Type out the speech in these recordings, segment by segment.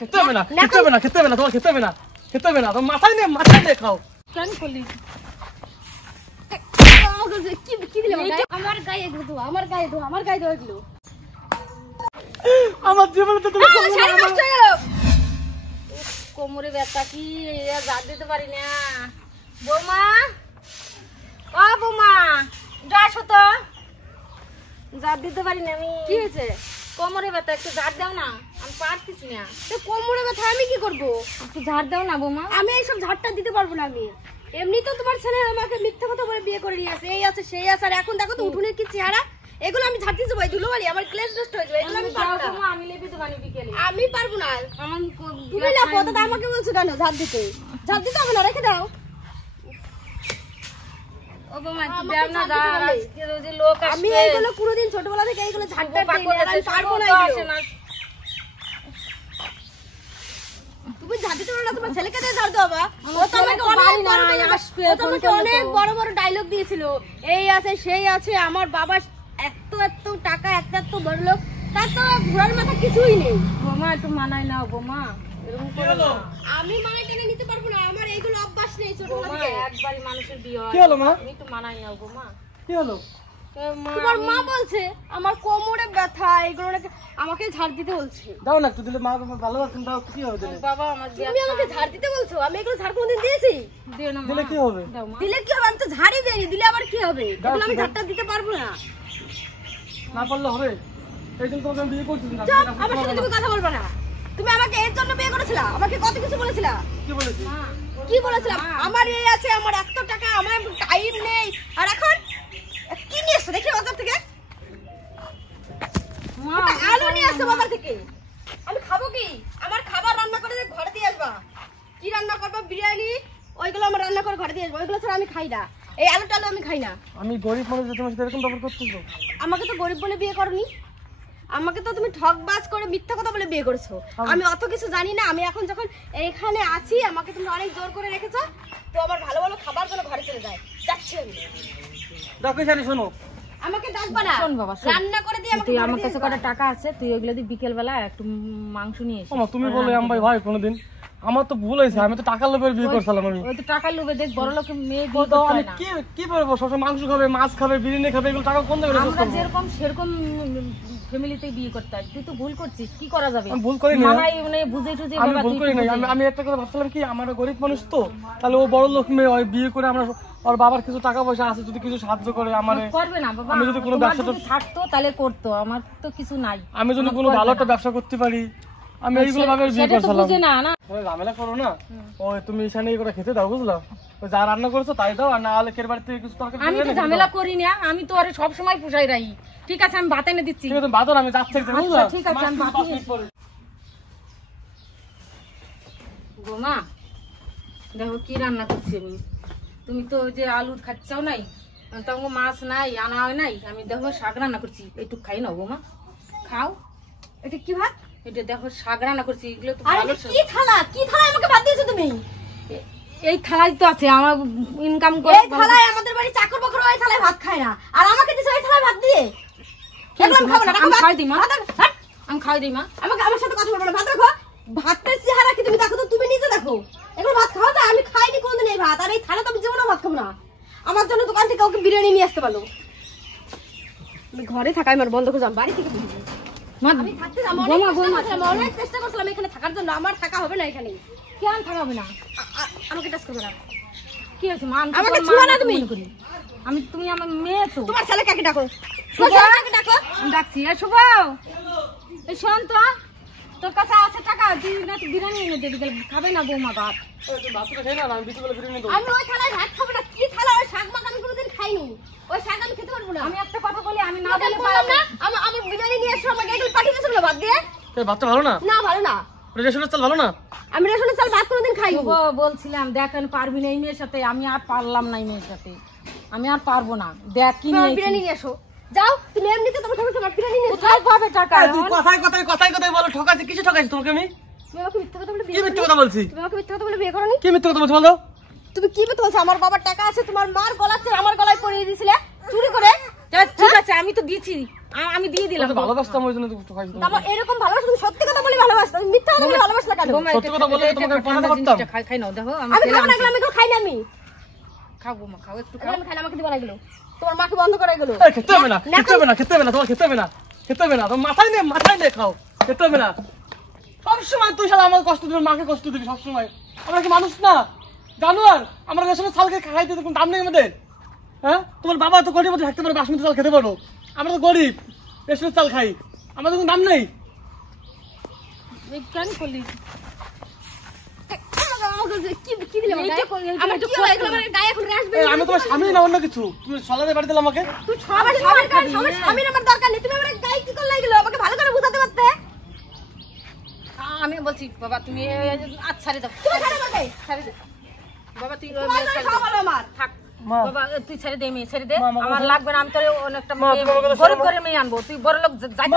খেতে হবে না, খেতে হবে না, খেতে হবে না, তোমার খেতে হবে না, খেতে হবে না, তোমার মাথায় নিয়ে খাও। কেন করলি? কি দিলে আমার গায়ে ধো, আমার গায়ে ধো, আমার গায়ে ধো এগুলো। আমার জীবনে তো তুমি কোমরে ব্যথা কি জাত দিতে পারি না। বৌমা, ও বৌমা, যাস তো, জাত দিতে পারি না আমি। কি হয়েছে? কোমরে ব্যথা, একটু ঝাড় দাও না, আমি পারতেছি না। তো কোমরে ব্যথা আমি কি করবো? একটু ঝাড় দাও না বৌমা। আমি এইসব ঝাড়টা দিতে পারবো না। আমি এমনি তো তোমার ছেলে আমাকে মিথ্যা কথা বলে বিয়ে করে নিয়ে আসে, এই আছে সেই আছে, আর এখন দেখো তো উঠোনের কি চেহারা। এগুলো আমি ঝাড়তে যাবো, ধুলোবালি আমার ক্লেশ নষ্ট হয়ে যাবে। এগুলো আমি পারবো না। আমি লেপে তো বানি বিকেলে, আমি পারবো না। তুমি না কথা আমাকে বলছো কেন ঝাড় দিতে? ঝাড় দিতে হবে না, রেখে দাও। ও বাবা দাও না, দাও। আজকে রোজ লোক আসে, আমি এইগুলো পুরোদিন ছোটবেলা থেকে এইগুলো ঝাড়তে পারি না, আমি পারবো না এগুলো। তুমি ঝাড় দিতে পারো না, তোমার ছেলেকে দিয়ে ঝাড় দাও। বাবা ও তো আমাকে অনেক বড় বড় ডায়লগ দিয়েছিল, এই আছে সেই আছে, আমার বাবা এত এত টাকা, এত এত বড় লোক, তার তো ঘোড়ার মাথা কিছুই নেই। বোমা একটু মানাই নাও বৌমা, এরকম করো না। আমি মানাই টেনে নিতে পারবো না, আমার এইগুলো অভ্যাস নেই ছোটবেলা থেকে। একবারই মানুষের বিয়ে হয়। কি হলো মা? তুমি একটু মানাই নাও বৌমা। কি হলো? তোমার মা বলছে আমার কোমরে ব্যথা, এগুলো আমাকে ঝাড় দিতে বলছে। দাও না একটু দিলে, মা ভালো আছেন, দাও। কি হবে দিলে? বাবা আমার তুমি আমাকে ঝাড় দিতে বলছো, আমি এগুলো ঝাড় কোনদিন দিয়েছি? দিও না মা। দিলে কি হবে? দিলে কি হবে? আমি তো ঝাড়ই দেইনি, দিলে আবার কি হবে? এগুলো আমি ঝাড়টা দিতে পারবো না। না পারলে হবে? এই জন্য তোমাকে আমি বিয়ে করছি না। আমার সাথে তুমি কথা বলবে না। তুমি আমাকে এর জন্য বিয়ে করেছিলা, আমাকে কত কিছু বলেছিলা। কি বলেছি? কি বলেছিলাম? আমার এই আছে, আমার এত টাকা, আমার টাইম নেই, আর এখন কি নিয়ে এসছো দেখি বাজার থেকে? আলু নিয়ে আসছো বাজার থেকে, আমি খাবো কি? আমার খাবার রান্না করে ঘরে দিয়ে আসবা। কি রান্না করবা? বিরিয়ানি, ওইগুলো আমার রান্না করে ঘরে দিয়ে আসবো। ওইগুলো ছাড়া আমি খাই না, এই আলু টালু আমি খাই না। আমি গরিব মানুষ, তোমার সাথে এরকম ব্যবহার করতেছো? আমাকে তো গরিব বলে বিয়ে করনি, আমাকে তো তুমি ঠকবাজ করে মিথ্যা কথা বলে বিয়ে করেছো। আমি অত কিছু জানি না। আমি এখন যখন এইখানে আছি, আমাকে তুমি অনেক জোর করে রেখেছো, তো আমার ভালো ভালো খাবার জন্য ঘরে চলে যায়, যাচ্ছি আমি। দেখো জানি, শোনো, আমাকে ডাকবা না। শোন বাবা, রান্না করে দিয়ে আমাকে, তুই আমার কাছে কত টাকা আছে, তুই ওইগুলো দিয়ে বিকেল বেলা একটু মাংস নিয়ে এসে। তুমি বলে আমি ভাই কোনোদিন, আমার তো ভুল হয়েছে, আমি তো টাকার লোভে বিয়ে করছিলাম। আমি ওই তো টাকার লোভে, দেখ বড় লোকের মেয়ে বিয়ে করতে হয় না। কি বলবো, সবসময় মাংস খাবে, মাছ খাবে, বিরিয়ানি খাবে, এগুলো টাকা কোন জায়গায় খরচ করব? আমরা যেরকম সেরকম ফ্যামিলিতে বিয়ে করতে হয়। তুই তো ভুল করছিস, কি করা যাবে? আমি ভুল করি না, মানে বুঝে টুঝে আমি ভুল করি না। আমি একটা কথা ভাবছিলাম কি, আমার গরিব মানুষ তো, তাহলে ও বড় লোক মেয়ে, ওই বিয়ে করে আমরা, ওর বাবার কিছু টাকা পয়সা আছে, যদি কিছু সাহায্য করে আমার। করবে না বাবা, আমি যদি কোনো ব্যবসা থাকতো তাহলে করতো, আমার তো কিছু নাই। আমি যদি কোনো ভালো একটা ব্যবসা করতে পারি, আমি এইগুলো ভাবে বিয়ে করছিলাম। বুঝে না না, ঝামেলা করো না। ওই তুমি এখানে করে খেতে দাও, বুঝলো? ওই যা রান্না করছো তাই দাও, আর না হলে কের বাড়িতে কিছু তরকারি। আমি তো ঝামেলা করি না, আমি তো আরে সব সময় পুষাই রাখি। ঠিক আছে, আমি ভাত এনে দিচ্ছি। ঠিক আছে, ভাত আমি যাচ্ছি, বুঝলো? ঠিক আছে, আমি ভাত নিয়ে গোমা, দেখো কি রান্না করছি আমি। তুমি তো যে আলু খাচ্ছাও নাই, তখন মাছ নাই, আনা হয় নাই, আমি দেখো শাক রান্না করছি, একটু খাই না গোমা, খাও। এটা কি ভাত? এটা দেখো শাক রান্না করছি, এগুলো তো ভালো। কি থালা, কি থালায় আমাকে ভাত দিয়েছো তুমি? এই থালাই তো আছে আমার ইনকাম করে। এই থালায় আমাদের বাড়ি চাকর বাকর ওই থালায় ভাত খায় না, আর আমাকে দিছো এই থালায় ভাত দিয়ে। আমি খাবো না, আমি খাই দিই মা, আমি খাই দিই মা। আমাকে আমার সাথে কথা বলবো না, ভাত রাখো। ভাতের চেহারা কি তুমি দেখো তো, তুমি নিজে দেখো। এগুলো ভাত খাওয়া যায়? আমি খাইনি কোনদিন এই ভাত, আর এই থালা তো আমি জীবনেও ভাত খাবো না। আমার জন্য দোকান থেকে ওকে বিরিয়ানি নিয়ে আসতে পারলো। আমি ঘরে থাকাই আমার বন্ধ করে যাম, বাড়ি থেকে আমি থাকতে যাবো। অনেক চেষ্টা করছিলাম এখানে থাকার জন্য, আমার থাকা হবে না এখানে। কেন থাকা হবে না? আমাকে টাচ করবে না। কি হয়েছে মা? আমাকে ছুঁয়া না তুমি। আমি, তুমি আমার মেয়ে তো। তোমার ছেলে কাকে ডাকো? কাকে ডাকো? আমি ডাকছি। এ শুভ, এই শোন তো, তোর কাছে আছে টাকা, তুই না বিরিয়ানি এনে দেবি, খাবে না বৌমা ভাত? আমি ওই থালায় ভাত খাবো না। কি থালা? ওই শাক মাছ আমি কোনোদিন খাইনি, ওই শাক আমি খেতে পারবো না। আমি একটা কথা বলি, আমি না বলে পারলাম না। আমার বিরিয়ানি নিয়ে এসো, আমাকে এগুলো পাঠিয়ে দিয়েছিল ভাত দিয়ে। ভাতটা ভালো না? না ভালো না। রেশনের চাল ভালো না? আমি রেশনের চাল ভাত কোনোদিন খাইনি। বলছিলাম দেখেন পারবি না এই মেয়ের সাথে, আমি আর পারলাম না এই মেয়ের সাথে, আমি আর পারবো না। দেখ কি নিয়ে বিরিয়ানি নিয়ে এসো, যাও। তুমি এমনিতে তোমার ঠাকুর বিরিয়ানি নিয়ে কোথায় পাবে টাকা? তুই কথায় বলো ঠকাচ্ছি, কিছু ঠকাচ্ছি তোমাকে আমি? তুমি আমাকে মিথ্যা কথা বলে কি মিথ্যা কথা বলছি? তুমি আমাকে মিথ্যা কথা বলে বিয়ে করনি? কি মিথ্যা কথা বলছো বলো? তুমি কি মিথ্যা বলছো? আমার বাবার টাকা আছে, তোমার মার গলাচ্ছে, আমার গলায় পরিয়ে দিয়েছিলে চুরি করে। ঠিক আছে, আমি তো দিয়েছি, আমি দিয়ে দিলাম। ভালোবাসতাম ওই জন্য তুমি ঠকাইছো। তারপর এরকম ভালোবাসা, তুমি সত্যি কথা বলে ভালোবাসতা, তুমি মিথ্যা কথা বলে ভালোবাসলা কেন? সত্যি কথা বলে তোমাকে পছন্দ করতাম। খাই নাও, দেখো আমি খাবো না, আমি তো খাই না। আমি খাও বৌমা, খাও একটু খাও। আমি খাই না, আমাকে দিবা লাগলো, তোমার মাকে বন্ধ করে গেলো। খেতে হবে না, খেতে হবে না, খেতে হবে না, তোমার খেতে হবে না, খেতে হবে না, তোমার মাথায় নে খাও, খেতে হবে না। সবসময় তুই শালা আমার কষ্ট দিবি, মাকে কষ্ট দিবি সবসময়। আমরা কি মানুষ না, জানোয়ার? আমরা রেশনের চাল খেয়ে খাইতে কোনো দাম নেই আমাদের। হ্যাঁ, তোমার বাবা তো গরিব থাকতে পারো, বাসমতি চাল খেতে পারো, আমরা তো গরিব, রেশনের চাল খাই, আমাদের কোনো দাম নেই। কেন করলি? আমি তোমার স্বামী না অন্য কিছু, তুমি সলাতে বাড়ি দিলে আমাকে। আমি বলছি বাবা তুমি আচ্ছা রে দাও, বাবা তুই থাক বাবা, তুই ছেড়ে দে, মেয়ে ছেড়ে দে, আমার লাগবে না। আমি তোর অনেকটা গরিব ঘরে মেয়ে আনবো, তুই বড় লোক যাইতে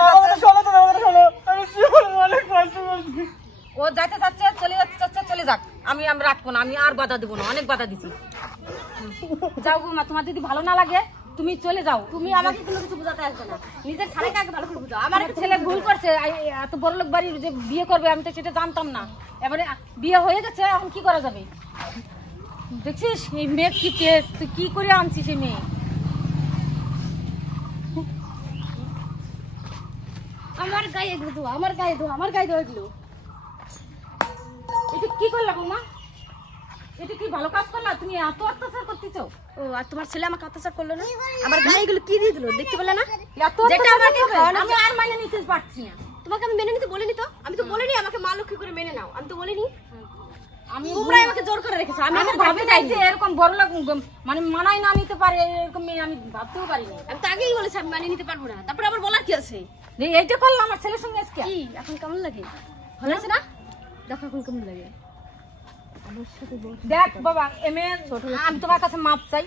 ও যাইতে চাচ্ছে, চলে যাচ্ছে চাচ্ছে, চলে যাক, আমি রাখবো না, আমি আর বাধা দেবো না, অনেক বাধা দিছি। যাও গো মা, তোমার যদি ভালো না লাগে তুমি চলে যাও। তুমি আমাকে কোনো কিছু বুঝাতে আসবে না, নিজের ছেলেকে আগে ভালো করে বুঝাও। আমার একটা ছেলে ভুল করছে, এত বড় লোক বাড়ির যে বিয়ে করবে আমি তো সেটা জানতাম না। এবারে বিয়ে হয়ে গেছে, এখন কি করা যাবে? দেখছিস এই মেয়ে কি কেস, তুই কি করে আনছিস এই মেয়ে? আমার গায়ে এগুলো দো, আমার গায়ে দো, আমার গায়ে দো এগুলো। এটা কি করলা বৌমা? এটা কি ভালো কাজ করলা? তুমি এত অত্যাচার করতেছো? ও আর তোমার ছেলে আমাকে অত্যাচার করলো না? আমার গায়ে এগুলো কি দিয়ে দিল দেখতে পেলে না? এত যেটা আমাকে আমি আর মানে নিতে পারছি না। তোমাকে আমি মেনে নিতে বলিনি তো, আমি তো বলিনি আমাকে মা লক্ষ্মী করে মেনে নাও, আমি তো বলিনি। আমি তোমরাই আমাকে জোর করে রেখেছো, আমি আমি ভাবে যাই যে এরকম বড় লোক মানে মানাই না নিতে পারে এরকম মেয়ে আমি ভাবতেও পারিনি। আমি তো আগেই বলেছি আমি মানিয়ে নিতে পারবো না, তারপরে আবার বলার কি আছে? যে এইটা করলাম আমার ছেলের সঙ্গে আজকে। কি এখন কেমন লাগে? ভালো আছে না? দেখো এখন কেমন লাগে। দেখ বাবা, আমি তোমার কাছে মাপ চাই,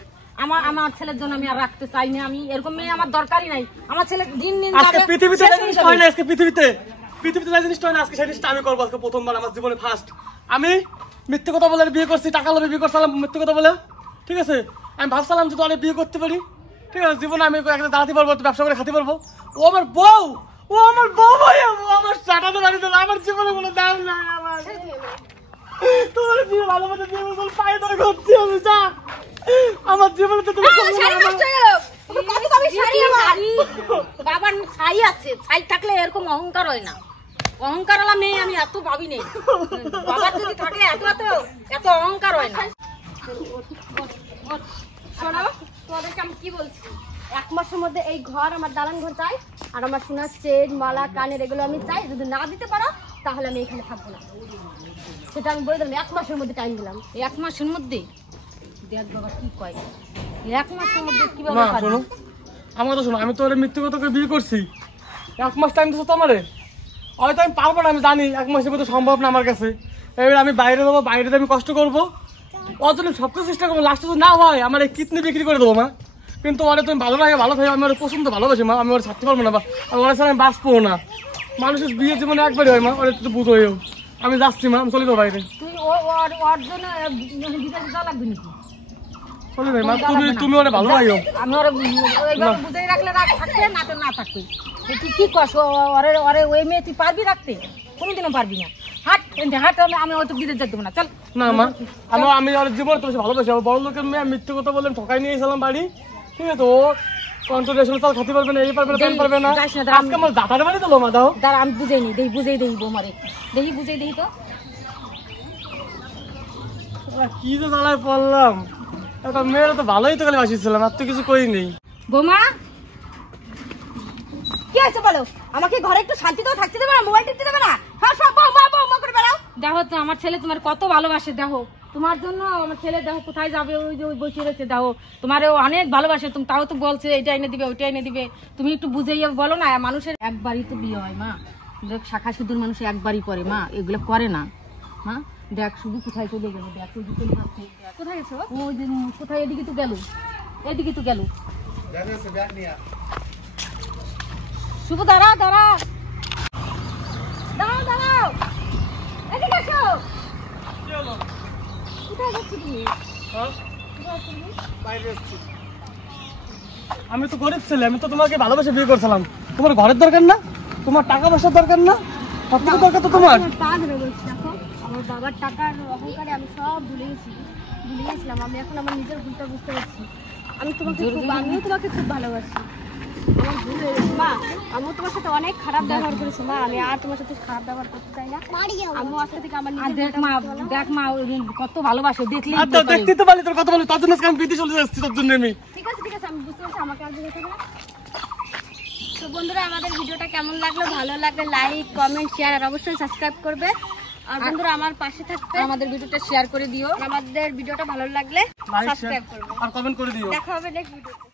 আমার ছেলের জন্য আমি আর রাখতে চাই না। আমি এরকম মেয়ে আমার দরকারই নাই। আমার ছেলে দিন দিন আজকে পৃথিবীতে যে জিনিসটা হয় না, আজকে পৃথিবীতে যে জিনিসটা হয় না, আজকে সেই জিনিসটা আমি করবো। আজকে প্রথমবার আমার জীবনে ফার্স্ট আমি মিথ্যে কথা বলে বিয়ে করছি, টাকা লোভে বিয়ে করছিলাম মিথ্যে কথা বলে। ঠিক আছে, আমি ভাবছিলাম যে তো অনেক বিয়ে করতে পারি, ঠিক আছে, জীবনে আমি একটা দাঁড়াতে পারবো, ব্যবসা করে খেতে পারবো। ও আমার বউ, ও আমার বউ ভাই, আমার চাটাতে বাড়ি দিল, আমার জীবনে কোনো দাম নাই। আমার তোমার বিয়ে ভালোবাসা দিয়ে বল পায়ে ধরে করছি আমি, যা আমার জীবনে তো তুমি বাবার ছাই আছে, ছাই থাকলে এরকম অহংকার হয় না। অহংকার হলাম মেয়ে আমি এত ভাবি নেই, বাবার যদি থাকে এত অহংকার হয় না। শোনো, তোমাদেরকে আমি কি বলছি, 1 মাসের মধ্যে এই ঘর আমার দালান ঘর চাই, আর আমার সোনার চেন মালা কানের এগুলো আমি চাই। যদি না দিতে পারো তাহলে আমি এখানে থাকবো না, সেটা আমি বলে দিলাম। 1 মাসের মধ্যে টাইম দিলাম। 1 মাসের মধ্যে দেখ বাবা কি কয়, 1 মাসের মধ্যে না কিভাবে শোনো, আমার কথা শোনো, আমি তো মৃত্যু কথা করে বিয়ে করছি, 1 মাস টাইম দিচ্ছ তো আমারে, হয়তো আমি পারবো না, আমি জানি 1 মাসের মধ্যে সম্ভব না আমার কাছে। এবার আমি বাইরে যাবো, বাইরে আমি কষ্ট করবো, ওর জন্য সবকিছু চেষ্টা করবো, লাস্টে যদি না হয় আমার এই কিডনি বিক্রি করে দেবো মা। কিন্তু ওরা তুমি ভালো লাগে, ভালো থাকে, আমি ওর পছন্দ ভালোবাসি মা, আমি ওর ছাড়তে পারবো না, বা ওরা ছাড়া আমি বাঁচবো না। মানুষের বিয়ে জীবনে একবারই হয় মা, ওরা একটু বুঝো। আমি যাচ্ছি মা, আমি চলে যাবো বাইরে। তুই ওর জন্য বিদেশে যাওয়া লাগবে নাকি? চলে যাই মা, তুমি ওরা ভালো লাগে। আমি ওরা বুঝাই রাখলে থাকবে, না তো না থাকবে। তুই কি কস ওরে ওই মেয়ে তুই পারবি রাখতে? কোনোদিনও পারবি না। হাট হাট, আমি হয়তো বিদেশ যেতে দেবো না। চল না মা, আমি ওর জীবনে তোমার ভালোবাসি, বড় লোকের মেয়ে মিথ্যে কথা বললাম, ঠকাই নিয়ে এসেছিলাম বাড়ি, ঠিক আছে, ও কন্ট্রোলেশন চাল খাতে পারবে না, এই পারবে না, পারবে না, আজকে আমার দাঁতার বাড়ি দিল মা। দাও দাঁড়া, আমি বুঝাই নি, বুঝাই দেই বৌমারে, দেখি বুঝাই দেই তো। কি যে জ্বালায় পড়লাম, একটা মেয়েরা তো ভালোই তো খালি বাসিয়েছিলাম, আর তো কিছু করি নেই। বৌমা কি আছে বলো, আমাকে ঘরে একটু শান্তিতেও থাকতে দেবে না, মোবাইল টিপতে দেবে না, হ্যাঁ সব বৌমা বৌমা করে বেড়াও। দেখো তো আমার ছেলে তোমার কত ভালোবাসে, দেখো তোমার জন্য আমার ছেলে দেখো কোথায় যাবে, ওই যে ওই বসে রয়েছে, দেখো তোমার অনেক ভালোবাসে। তুমি তাও তো বলছে এটা এনে দিবে ওইটা এনে দিবে, তুমি একটু বুঝেই বলো না। মানুষের একবারই তো বিয়ে হয় মা, দেখ শাখা সিঁদুর মানুষ একবারই পরে মা, এগুলো করে না মা। দেখ শুধু কোথায় চলে গেল, দেখ ওই দিকে যাচ্ছে, কোথায় গেছো, ওই যে কোথায়, এদিকে তো গেল, এদিকে তো গেল। শুভ দাঁড়া দাঁড়া দাঁড়াও দাঁড়াও, এদিকে আসো। কোথায় যাচ্ছি তুমি? বাইরে যাচ্ছি। আমি তো গরিব ছেলে, আমি তো তোমাকে ভালোবেসে বিয়ে করছিলাম। তোমার ঘরের দরকার না, তোমার টাকা পয়সার দরকার না, সব কিছু দরকার তো তোমার। আমার পা ধরে বলছি, দেখো আমার বাবার টাকার অহংকারে আমি সব ভুলে গেছিলাম। আমি এখন আমার নিজের ভুলটা বুঝতে পারছি। আমিও তোমাকে খুব ভালোবাসি। আমার ভুল হয়ে গেছে মা, আমিও তোমার সাথে অনেক খারাপ ব্যবহার করেছি মা, আমি আর তোমার সাথে খারাপ ব্যবহার করতে চাই না। আমিও আজকে থেকে আমার আর নিজের দেখ মা কত ভালোবাসে, দেখলি আর তো দেখতেই তো পারি তোর কথা বলি, তার জন্য আজকে আমি বিদেশে চলে যাচ্ছি, তোর জন্য আমি। ঠিক আছে আমি বুঝতে পারছি, আমাকে আর যেতে হবে না। তো বন্ধুরা, আমাদের ভিডিওটা কেমন লাগলো, ভালো লাগলে লাইক, কমেন্ট, শেয়ার আর অবশ্যই সাবস্ক্রাইব করবে। আর বন্ধুরা আমার পাশে থাকবে, আমাদের ভিডিওটা শেয়ার করে দিও। আমাদের ভিডিওটা ভালো লাগলে লাইক, সাবস্ক্রাইব শেয়ার করবে। আর কমেন্ট করে দিও। দেখা হবে নেক্সট ভিডিওতে।